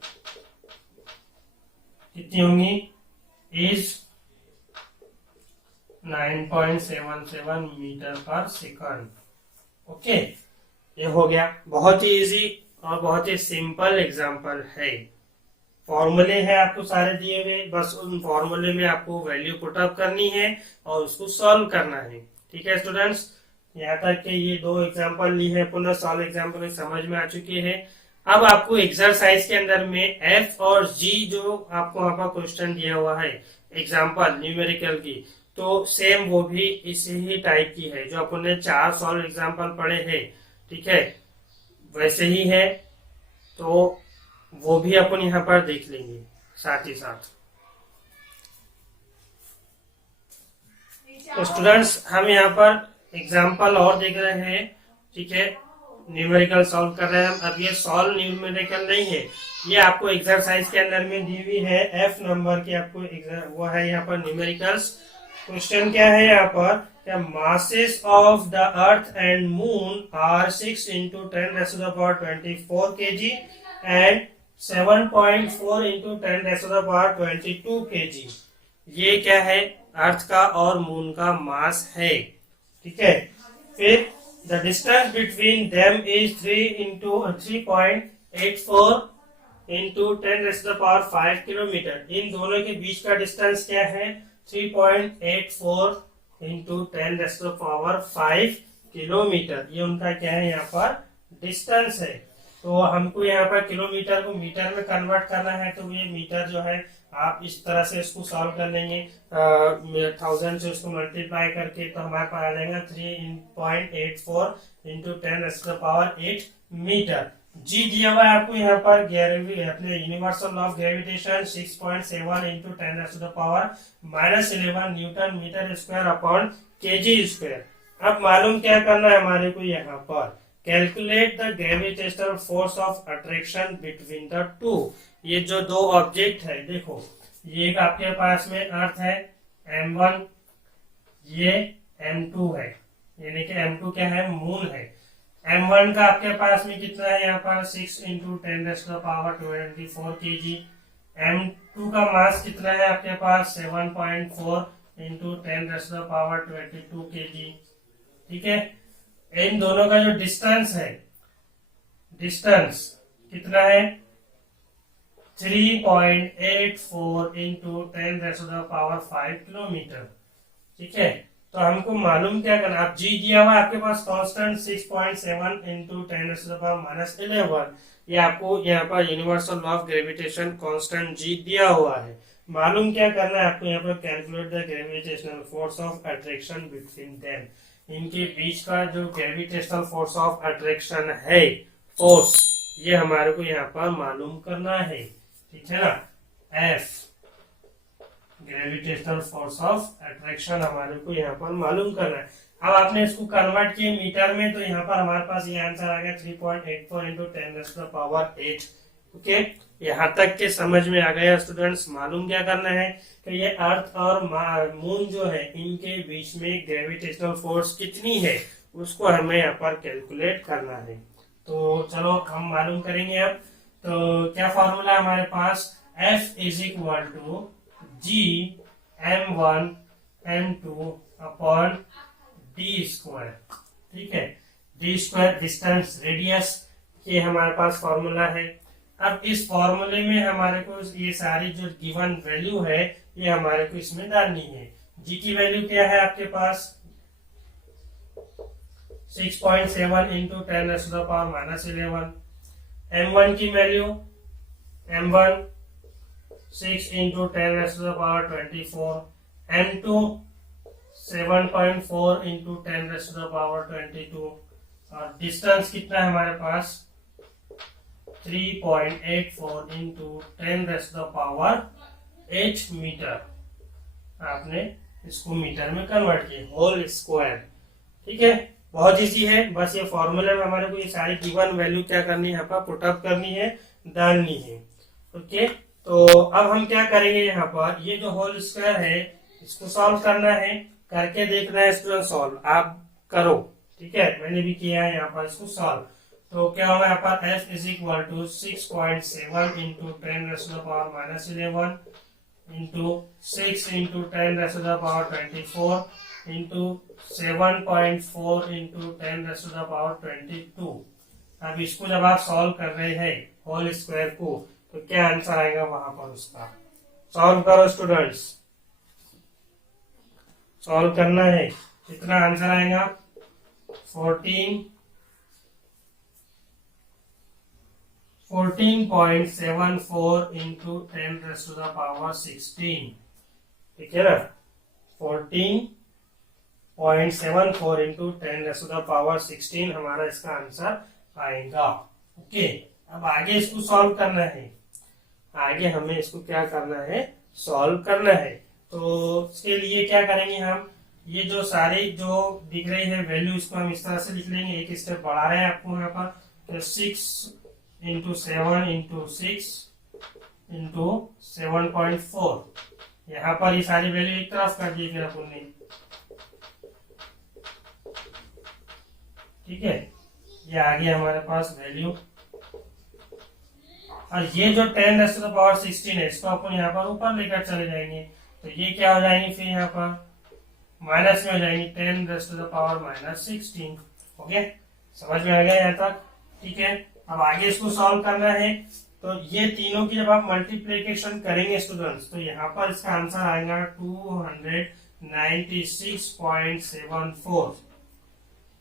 कितनी होंगी इज 9.77 मीटर पर सेकंड। ओके, ये हो गया। बहुत ही इजी और बहुत ही सिंपल एग्जांपल है। फॉर्मूले हैं आपको सारे दिए हुए, बस उन फॉर्मूले में आपको वैल्यू पुटअप करनी है और उसको सॉल्व करना है। ठीक है स्टूडेंट्स, यहाँ तक के ये 2 एग्जांपल ली है, पुनः सॉल्व एग्जांपल समझ में आ चुकी है। अब आपको एक्सरसाइज के अंदर में एफ और जी जो आपको वहां पर क्वेश्चन दिया हुआ है एग्जांपल न्यूमेरिकल की, तो सेम वो भी इसी ही टाइप की है जो अपन ने 4 सॉल्व एग्जांपल पढ़े हैं। ठीक है, वैसे ही है, तो वो भी अपन यहाँ पर देख लेंगे साथ ही साथ। तो स्टूडेंट्स हम यहाँ पर एग्जांपल और देख रहे हैं। ठीक है, न्यूमेरिकल सॉल्व कर रहे हैं हम। अब ये सॉल्व न्यूमेरिकल नहीं है, ये आपको एक्सरसाइज के अंदर में दी हुई है F नंबर की, आपको वो है यहाँ पर न्यूमेरिकल्स। क्वेश्चन क्या है यहाँ पर, क्या masses of the earth and moon are 6 into 10⁻24 kg and 7.4 into 10⁻22 kg। ये क्या है, अर्थ का और मून का मास है। ठीक है, फिर the distance between them is 3.84 into 10⁻5 kilometre. इन दोनों के बीच का डिस्टेंस क्या है 3.84 into 10⁻5 किलोमीटर। ये उनका क्या है यहाँ पर डिस्टेंस है। तो हमको यहाँ पर किलोमीटर को मीटर में कन्वर्ट करना है, तो ये मीटर जो है आप इस तरह से इसको सॉल्व कर लेंगे 1000 से उसको मल्टीप्लाई करके, तो हमारे पास आ जाएगा 3.84 into 10⁸ मीटर। जी दिया हुआ है आपको यहाँ पर अपने universal law of gravitation 6.7 into 10⁻11 newton metre square upon KG square. अब मालूम क्या करना है हमारे को यहाँ पर, calculate the gravitational force of attraction between the two. ये जो 2 ऑब्जेक्ट है, देखो ये एक आपके पास में अर्थ है M1, ये M2 है, यानी कि M2 क्या है मून है। M1 का आपके पास में कितना है यहाँ पर 6 into 10⁻24 kg। M2 का मास कितना है आपके पास 7.4 into 10⁻22 kg। ठीक है, इन दोनों का जो डिस्टेंस है, डिस्टेंस कितना है 3.84 into 10⁻5 किलोमीटर। ठीक है, तो हमको मालूम क्या करना, आप जी दिया हुआ आपके पास कांस्टेंट 6.7 into 10⁻11। ये आपको यहाँ पर universal law of gravitation constant जी दिया हुआ है। मालूम क्या करना है आपको यहाँ पर, calculate the gravitational force of attraction between them. इनके बीच का जो ग्रेविटेशनल फोर्स ऑफ अट्रैक्शन है, फोर्स, ये हमारे को यहाँ पर मालूम करना है। ठीक है ना, F gravitational force of attraction हमारे को यहाँ पर मालूम करना है। अब आपने इसको कन्वर्ट किया मीटर में, तो यहाँ पर हमारे पास ये आंसर आ गया 3.84 into 10⁸8। ओके, यहाँ तक के समझ में आ गया स्टूडेंट्स। मालूम क्या करना है कि ये अर्थ और मून जो है, इनके बीच में ग्रेविटेशनल फोर्स कितनी है उसको हमें यहाँ पर कैलकुलेट करना है। तो चलो हम मालूम करेंगे अब। तो क्या फॉर्मूला है हमारे पास, F is equal to G M1 M2 upon D square. ठीक है, डी स्क्वायर डिस्टेंस रेडियस, ये हमारे पास फॉर्मूला है। अब इस फॉर्मूले में हमारे को ये सारी जो गिवन वैल्यू है ये हमारे को इसमें डालनी है। जी की वैल्यू क्या है आपके पास 6.7 into 10⁻11। m1 की value m1 6 into 10⁻24, m2 7.4 into 10⁻22 और डिस्टेंस कितना है हमारे पास 3.84 इंटू 10⁻8 मीटर। आपने इसको मीटर में कन्वर्ट किया, होल स्क्वायर। ठीक है, बहुत इजी है। बस ये फॉर्मूले में हमारे को ये सारी गिवन वैल्यू क्या करनी है, यहाँ पर पुट अप करनी है, डालनी है। ओके, तो अब हम क्या करेंगे, यहाँ पर ये जो होल स्क्वायर है इसको सॉल्व करना है, करके देखना है स्टूडेंट। सॉल्व आप करो, ठीक है, मैंने भी किया है यहाँ पर इसको सॉल्व। तो क्या होगा यहाँ पर f is equal to 6.7 into 10⁻11 into 6 into 10⁻24 into 7.4 into 10⁻22। अब इसको जब आप सॉल्व कर रहे हैं होल स्क्वायर को, तो क्या आंसर आएगा वहां पर उसका। सॉल्व करो स्टूडेंट्स, सॉल्व करना है। कितना आंसर आएगा 14.74 इंटू 10⁻16। ठीक है ना, 14.74 इंटू 10⁻16 हमारा इसका आंसर आएगा। ओके, अब आगे इसको सॉल्व करना है, आगे हमें इसको क्या करना है, सॉल्व करना है। तो इसके लिए क्या करेंगे हम, ये जो सारी जो दिख रही है वैल्यू इसको हम इस तरह से लिख लेंगे, एक स्टेप बढ़ा रहे हैं आपको यहाँ पर। तो 6 इंटू 7 इंटू 6 इंटू 7.4, यहाँ पर ये सारी वैल्यू एक तरफ कर दी फिर अपन ने। ठीक है, ये आ गया हमारे पास वैल्यू। और ये जो 10⁻16 है इसको अपन यहाँ पर ऊपर लेकर चले जाएंगे, तो ये क्या हो जाएंगे फिर यहाँ पर माइनस में हो जाएंगे 10⁻−16। ओके, समझ में आ गया यहाँ तक। ठीक है, अब आगे इसको सॉल्व करना है। तो ये तीनों की जब आप मल्टीप्लीकेशन करेंगे स्टूडेंट्स, तो यहाँ पर इसका आंसर आएगा 296.74।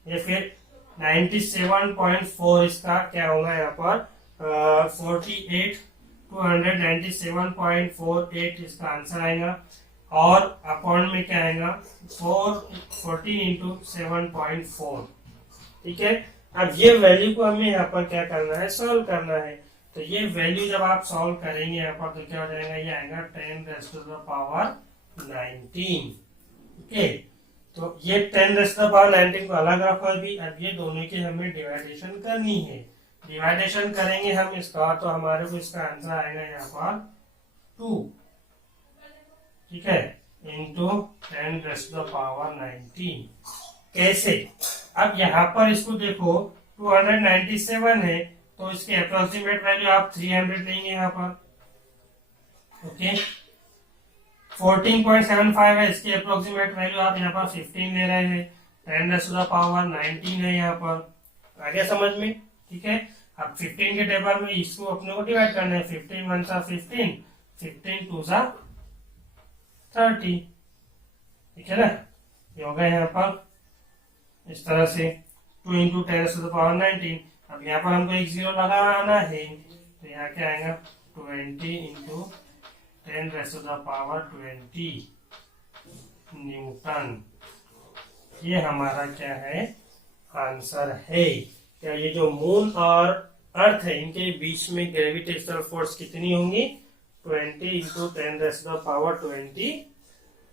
ये फिर 97.4 इसका क्या होगा यहाँ पर 297.48 इसका आंसर आएगा। और अपॉन में क्या आएगा 14 इंटू 7.4। ठीक है, अब ये वैल्यू को हमें यहाँ पर क्या करना है, सॉल्व करना है। तो ये वैल्यू जब आप सॉल्व करेंगे यहाँ पर, तो क्या हो जाएगा, ये आएगा 10⁻19। ओके, तो ये 10⁻19 को अलग रखो अभी। अब ये दोनों की हमें डिवाइडेशन करनी है, डिवाइडेशन करेंगे हम इसका, तो हमारे को इसका आंसर आएगा यहाँ पर 2। ठीक है, इंटू 10⁻19। कैसे, अब यहाँ पर इसको देखो 297 है, तो इसके अप्रोक्सीमेट वैल्यू आप 300 लेंगे यहाँ पर। ओके, 14.75 है, इसकी अप्रोक्सीमेट वैल्यू आप यहाँ पर 15 ले रहे हैं, 10⁻19 है यहाँ पर। आ गया समझ में। ठीक है, अब 15 के टेबल में इसको अपने को डिवाइड करना है, 15 1 सा 15, 15 2 सा 30। ठीक है ना, ये हो गया यहाँ पर इस तरह से 2 इंटू 10⁻19। अब यहाँ पर हमको एक जीरो लगाना है, तो यहाँ क्या आएगा 20 इंटू 10⁻20 न्यूटन। ये हमारा क्या है, आंसर है। क्या ये जो मून और अर्थ है इनके बीच में ग्रेविटेशनल फोर्स कितनी होंगी 20 इंटू 10⁻20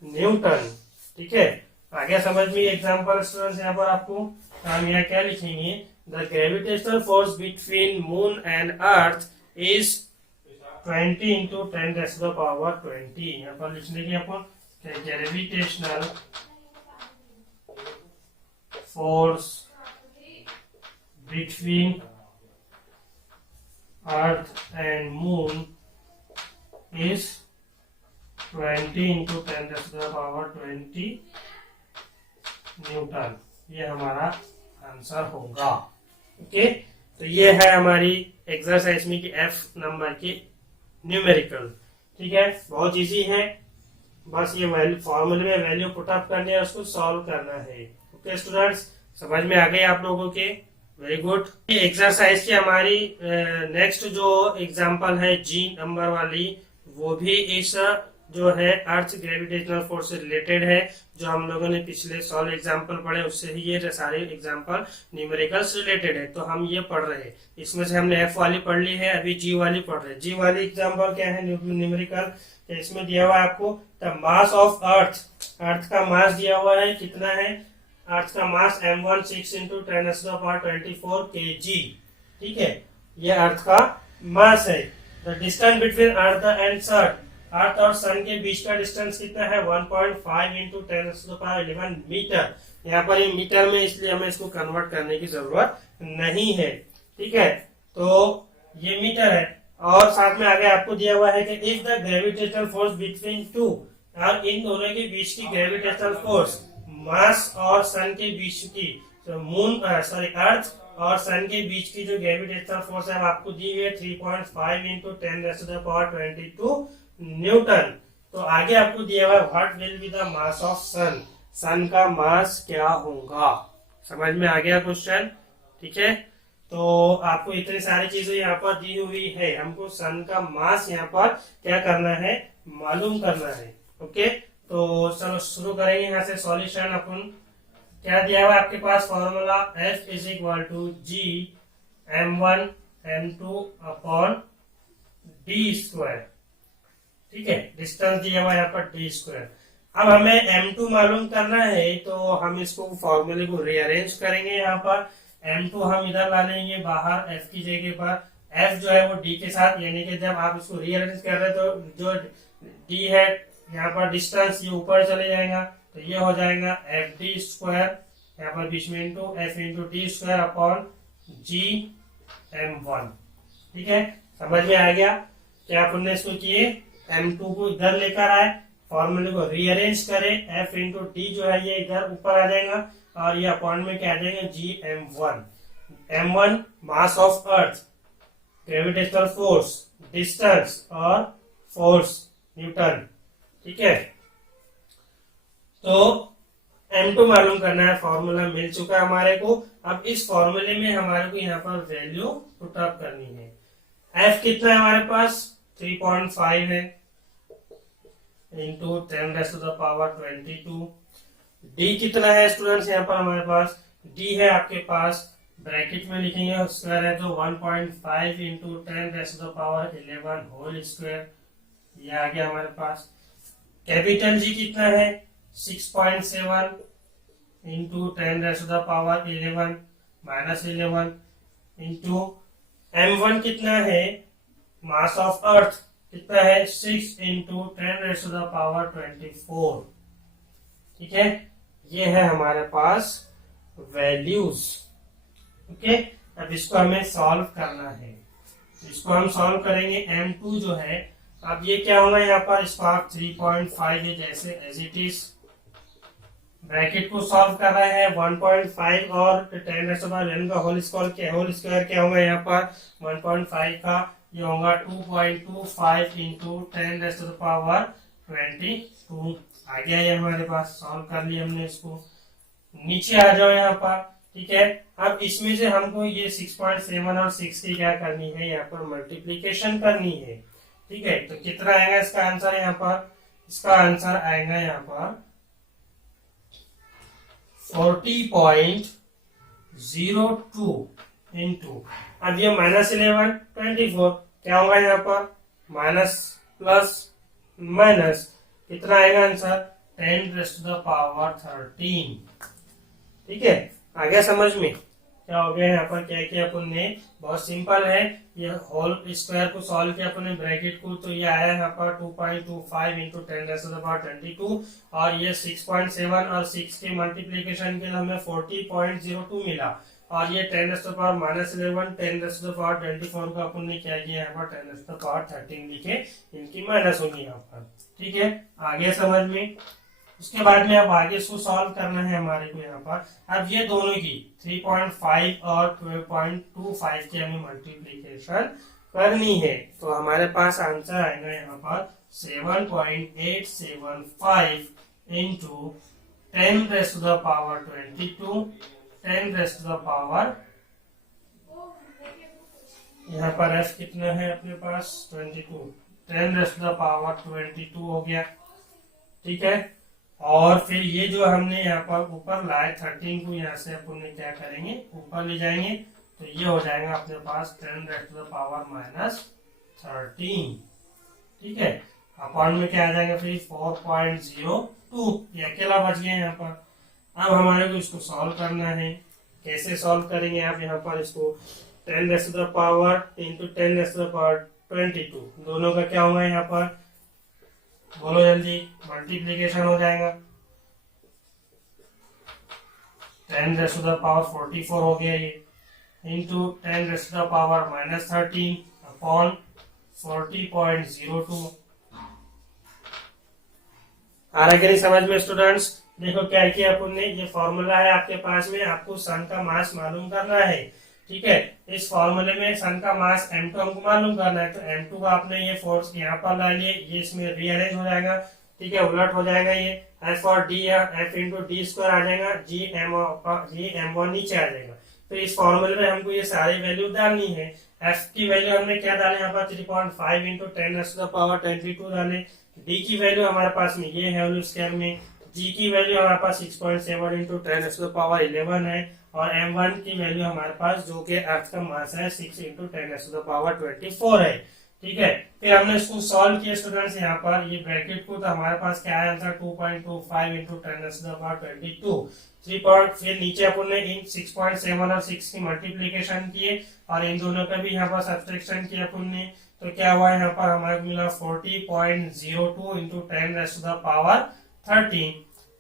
न्यूटन। ठीक है, आगे समझ में एग्जाम्पल स्टूडेंट्स यहाँ पर आपको हम यहाँ क्या लिखेंगे, the gravitational force between moon and earth is 20 into 10⁻20। यहाँ पर लिख लेंगे अपन gravitational force between earth and moon is 20 into 10⁻20 newton. ये हमारा आंसर होगा। ओके, तो ये है हमारी एक्सरसाइज में की F नंबर की न्यूमेरिकल। ठीक है, बहुत इजी है, बस ये वैल्यू फॉर्मूले में वैल्यू पुट अप करनी है, उसको सॉल्व करना है। ओके स्टूडेंट्स, समझ में आ गए आप लोगों के। Very good. एक्सरसाइज की हमारी नेक्स्ट जो एग्जांपल है जी नंबर वाली, वो भी इस जो है अर्थ ग्रेविटेशनल फोर्स से रिलेटेड है। जो हम लोगों ने पिछले 16 एग्जांपल पढ़े उससे ही ये सारे एग्जांपल न्यूमेरिकल्स रिलेटेड है, तो हम ये पढ़ रहे हैं। इसमें से हमने एफ वाली पढ़ ली है, अभी जी वाली पढ़ रहे हैं। जी वाली एग्जांपल क्या है न्यूमेरिकल, इसमें दिया हुआ है आपको द मास ऑफ अर्थ। अर्थ का मास दिया हुआ है, कितना है? अर्थ का मास m1 6 इंटू 10⁻24 kg। ठीक है, ये अर्थ का मास है। The distance between earth and sun, earth और सन के बीच का डिस्टेंस कितना है? 1.5 इंटू 10⁻11 मीटर। यहाँ पर ये मीटर में, इसलिए हमें इसको कन्वर्ट करने की जरूरत नहीं है। ठीक है, तो ये मीटर है। और साथ में आगे आपको दिया हुआ है कि if the gravitational force between two, और इन दोनों के बीच की ग्रेविटेशनल फोर्स, मार्स और सन के बीच की, तो मून सॉरी अर्थ और सन के बीच की जो ग्रेविटेशनल फोर्स है आपको दी हुई है 3.5 इंटू 10⁻22 न्यूटन। तो आगे आपको दिया हुआ है what will be the mass of sun, sun का मास क्या होगा। समझ में आ गया क्वेश्चन? ठीक है, तो आपको इतनी सारी चीजें यहाँ पर दी हुई है, हमको सन का मास यहाँ पर क्या करना है? मालूम करना है। ओके, तो चलो शुरू करेंगे यहाँ से सॉल्यूशन। अपन क्या दिया हुआ है आपके पास formula, F is equal to G m1 m2 upon D square. ठीक है, डिस्टेंस दिया हुआ है यहाँ पर डी स्क्वायर। अब हमें m2 मालूम करना है, तो हम इसको फॉर्मूले को रीअरेंज करेंगे। यहाँ पर m2 हम इधर ला लेंगे बाहर f की जगह पर। f जो है वो d के साथ, यानी कि जब आप इसको रीअरेंज कर रहे हैं तो जो d है यहाँ पर डिस्टेंस ये ऊपर चले जाएगा, तो ये हो जाएगा एफ डी स्क्वायर, यहाँ पर बीच में into F into D square upon G m1। ठीक है, समझ में आ गया? क्या अपन ने इसको किए, m2 को इधर लेकर आए, फॉर्मूले को रीअरेंज करें, f इंटू डी जो है ये इधर ऊपर आ जाएगा, और ये अपॉन में क्या आ जाएगा? जी m1। m1 mass of earth, gravitational force, distance और फोर्स न्यूटन। ठीक है, तो m2 मालूम करना है, फॉर्मूला मिल चुका है हमारे को। अब इस फॉर्मूले में हमारे को यहाँ पर वैल्यू पुट अप करनी है। f कितना है हमारे पास? 3.5 है इंटू 10⁻22। d कितना है स्टूडेंट्स यहाँ पर हमारे पास? d है आपके पास, ब्रैकेट में लिखेंगे स्क्वायर है, तो 1.5 इंटू 10⁻11 होल स्क्वायर, ये आ गया हमारे पास। कैपिटल जी कितना है? 6.7 इंटू 10⁻11 माइनस 11 इंटू m1 कितना है? मास ऑफ अर्थ कितना है? 6 इंटू 10⁻24। ठीक है, ये है हमारे पास वैल्यूज। ओके, अब इसको हमें सॉल्व करना है। इसको हम सॉल्व करेंगे। m2 जो है, अब ये क्या होगा यहाँ पर? इसको आप 3.5 है जैसे एज इट इज, ब्रैकेट को सॉल्व कर रहे हैं। 1.5 और 10⁻11 का होल स्क्वायर क्या होगा यहाँ पर? 1.5 का ये होगा 2.25 इंटू 10⁻22 आ गया ये हमारे पास। सॉल्व कर लिया हमने इसको। नीचे आ जाओ यहाँ पर। ठीक है, अब इसमें से हमको ये 6.7 और 6 की क्या करनी है? यहाँ पर मल्टीप्लीकेशन करनी है। ठीक है, तो कितना आएगा इसका आंसर यहाँ पर? इसका आंसर आएगा यहाँ पर 40.02 इंटू, अब ये -11 24 क्या होगा यहाँ पर? माइनस प्लस माइनस कितना आएगा आंसर? 10⁻13। ठीक है, आ गया समझ में? क्या हो गया यहाँ पर? क्या किया अपन ने? बहुत सिंपल है। ये होल स्क्वायर को सॉल्व किया अपन ने, ब्रैकेट को, तो ये आया यहाँ पर 2.25 इंटू 10⁻22, और ये 6.7 और 6 के मल्टीप्लीकेशन के लिए हमें 40.02 मिला, और ये 10⁻−11 10⁻24 को अपन ने क्या किया यहाँ पर? 10⁻13 लिखे, इनकी माइनस होगी यहाँ पर। ठीक है, आगे समझ में? उसके बाद में अब आगे इसको सॉल्व करना है हमारे को यहाँ पर। अब ये दोनों की 3.5 और 12.25 की हमें मल्टीप्लीकेशन करनी है, तो हमारे पास आंसर आएगा यहाँ पर 7.875 इंटू 10⁻22 10⁻ यहाँ पर f कितना है अपने पास 22, 10⁻22 हो गया। ठीक है, और फिर ये जो हमने यहाँ पर ऊपर लाए 13 को यहाँ से अपन क्या करेंगे ऊपर ले जाएंगे, तो ये हो जाएगा अपने पास 10⁻⁻13। ठीक है, अपॉन में क्या आ जाएगा फिर 4.02, ये अकेला बच गया यहाँ पर। अब हमारे को इसको सॉल्व करना है। कैसे सॉल्व करेंगे आप यहाँ पर इसको 10⁻ इंटू 10⁻22 दोनों का क्या होगा यहाँ पर, बोलो जल्दी, मल्टीप्लीकेशन हो जाएगा। 10⁻44 हो गया ये, इंटू 10⁻−13 अपॉन 40.02। आ रहा कि नहीं समझ में स्टूडेंट्स? देखो क्या किया अपन ने, ये फॉर्मूला है आपके पास में, आपको सन का मास मालूम करना है। ठीक है, इस फॉर्मूले में सन का मास m2 हमको मालूम करना है, तो m2 का आपने ये फोर्स यहाँ पर ला लिए, ये इसमें रीअरेंज हो जाएगा। ठीक है, उलट हो जाएगा ये f और d, या f इंटू डी स्क्वायर आ जाएगा, g m1 नीचे आ जाएगा। तो इस फॉर्मूले में हमको ये सारी वैल्यू डालनी है। f की वैल्यू हमने क्या डाले यहाँ पर 3.5 इंटू 10⁻22 डाले। d की वैल्यू हमारे पास में ये है होल स्क्वायर में, g की वैल्यू हमारे पास 6.7 इंटू 10⁻11 है, और m1 की वैल्यू हमारे पास जो कि अर्थ का मास है 6 इंटू 10⁻24 है। ठीक है, फिर हमने इसको सॉल्व किया स्टूडेंट्स यहाँ पर ये ब्रैकेट को, तो हमारे पास क्या है आंसर 2.25 इंटू 10⁻22 3 फिर नीचे अपन ने इन 6.7 और 6 की मल्टीप्लीकेशन किए, और इन दोनों का भी यहाँ पर सब्सट्रैक्शन किया अपन ने, तो क्या हुआ यहाँ पर हमारे को मिला 40.02 इंटू 10⁻13।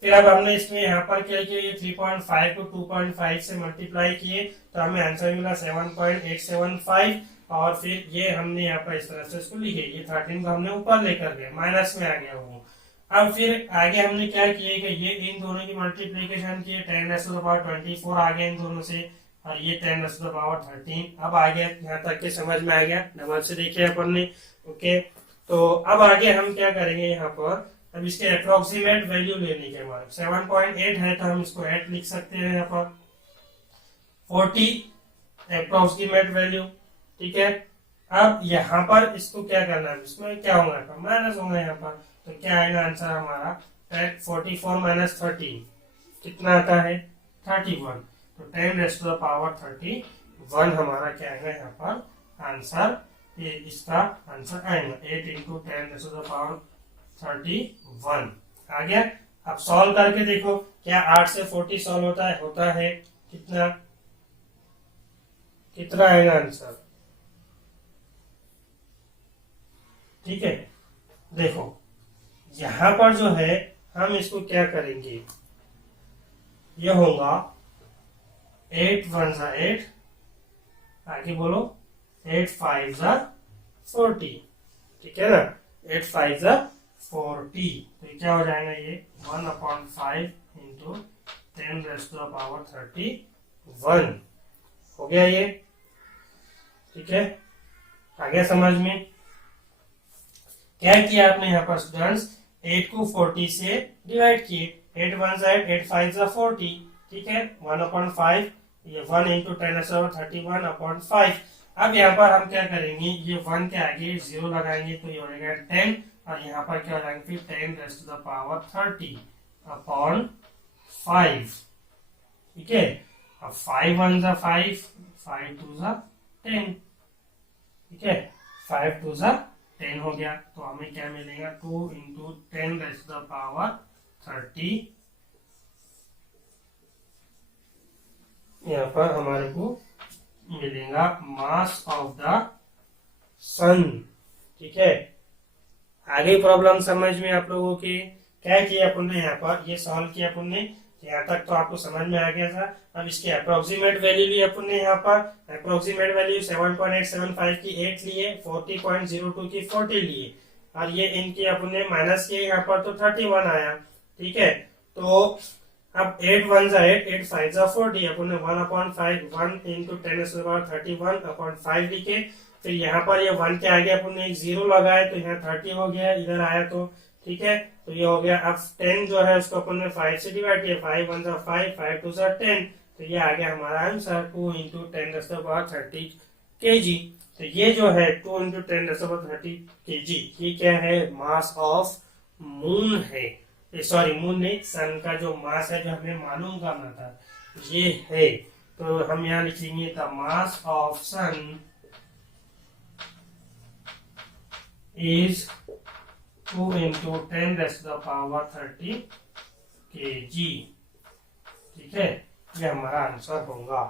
फिर अब हमने इसमें यहाँ पर क्या किया, ये 3.5 को 2.5 से मल्टीप्लाई किए, तो हमें आंसर मिला 7.875, और फिर ये हमने यहाँ पर इस तरह से इसको लिखे, ये 13 को हमने ऊपर लेकर गए, माइनस में आ गया वो। अब फिर आगे हमने क्या किया कि ये इन दोनों की मल्टीप्लीकेशन किए, 10⁻24 आ गया इन दोनों से, और ये 10⁻13। अब आगे यहाँ तक के समझ में आ गया, डबल से देखिए अपन ने। ओके, तो अब आगे हम क्या करेंगे यहाँ पर, अब इसके अप्रोक्सीमेट वैल्यू लेने के बाद 7.8 है तो हम इसको 8 लिख सकते हैं यहाँ पर, 40 अप्रोक्सीमेट वैल्यू। ठीक है, अब यहाँ पर इसको क्या करना है, इसमें क्या होगा माइनस होगा यहाँ पर, तो क्या आएगा आंसर हमारा 44 माइनस 13 कितना आता है 31, तो 10⁻31 हमारा क्या आएगा यहाँ पर आंसर, ये इसका आंसर आएगा 8 इंटू 10⁻31 आ गया। अब सॉल्व करके देखो, क्या 8 से 40 सॉल्व होता है कितना कितना आएगा आंसर। ठीक है, देखो यहां पर जो है हम इसको क्या करेंगे, ये होगा 8 1 जा 8, आगे बोलो 8 5 जा 40। ठीक है ना, 8 5 जा 40, तो क्या हो जाएगा ये 1/5 इंटू 10⁻31 हो गया ये। ठीक है, आ गया समझ में। क्या किया आपने यहाँ पर स्टूडेंट्स, 8 को 40 से डिवाइड किए, 8 1 जा 8, 8 5 जा 40। ठीक है, 1/5, ये 1 इंटू 10⁻31/5। अब यहाँ पर हम क्या करेंगे, ये 1 के आगे 0 लगाएंगे तो ये हो जाएगा 10, और यहाँ पर क्या हो जाएगा फिर 10⁻30/5। ठीक है, अब 5 1 जा 5, 5 2 जा 10। ठीक है, 5 2 जा 10 हो गया, तो हमें क्या मिलेगा 2 इंटू 10⁻30, यहाँ पर हमारे को मिलेगा मास ऑफ द सन। ठीक है, आगे प्रॉब्लम समझ में आप लोगों की क्या किया अपन ने, यहाँ पर ये सॉल्व किया अपन ने, यहाँ तक तो आपको समझ में आ गया था। अब इसके अप्रोक्सीमेट वैल्यू ली अपन ने, यहाँ पर अप्रोक्सीमेट वैल्यू 7.875 की 8 लिए, 40.02 की 40 लिए, और ये इनकी अपन ने माइनस किए, यहाँ पर तो 31 आया। ठीक है, तो अब 8 1 जा 8, 8 5 जा 40, अपन ने 1/5 1 इंटू 10⁻31/5 लिखे। फिर यहाँ पर ये 1 के आगे अपन ने एक 0 लगाया, तो यहाँ 30 हो गया, इधर आया तो। ठीक है, तो ये हो गया। अब 10 जो है उसको अपन ने 5 से डिवाइड किया, 5 1 जा 5, 5 2 जा 10, तो ये आ गया हमारा आंसर 2 इंटू 10⁻30 kg। तो ये जो है 2 इंटू 10⁻30 kg, ये क्या है, मास ऑफ मून है, सॉरी मून नहीं, सन का जो मास है जो हमें मालूम करना था ये है। तो हम यहाँ लिखेंगे the mass of sun is 2 into 10⁻30 kg। ठीक है, ये हमारा आंसर होगा।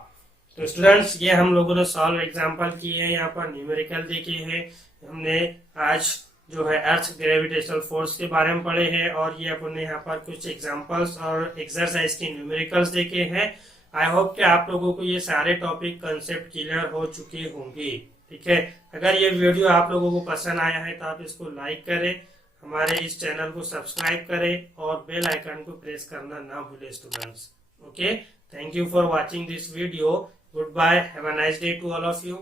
तो स्टूडेंट्स, ये हम लोगों ने सॉल्व एग्जांपल किए हैं, यहाँ पर न्यूमेरिकल देखे हैं हमने। आज जो है अर्थ ग्रेविटेशनल फोर्स के बारे में पढ़े हैं, और ये अपने यहाँ पर कुछ एग्जांपल्स और एक्सरसाइज के न्यूमेरिकल्स देखे हैं। आई होप कि आप लोगों को ये सारे टॉपिक कंसेप्ट क्लियर हो चुके होंगे। ठीक है, अगर ये वीडियो आप लोगों को पसंद आया है तो आप इसको लाइक करें, हमारे इस चैनल को सब्सक्राइब करें और बेल आइकन को प्रेस करना ना भूलें students. Okay, thank you for watching this video. Goodbye. Have a nice day to all of you.